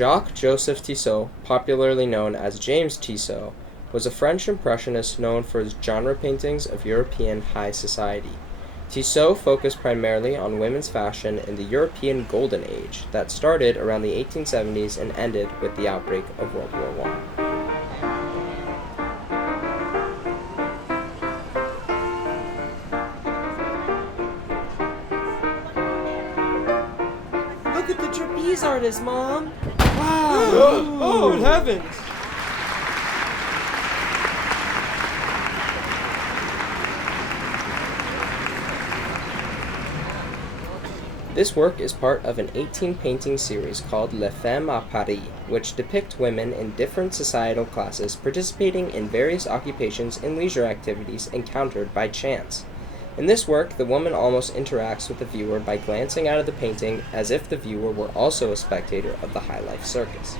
Jacques-Joseph Tissot, popularly known as James Tissot, was a French impressionist known for his genre paintings of European high society. Tissot focused primarily on women's fashion in the European Golden Age that started around the 1870s and ended with the outbreak of World War I. Look at the trapeze artist, Mom! Wow! Oh, good heavens! This work is part of an 18-painting series called Les Femmes à Paris, which depict women in different societal classes participating in various occupations and leisure activities encountered by chance. In this work, the woman almost interacts with the viewer by glancing out of the painting as if the viewer were also a spectator of the high-life circus.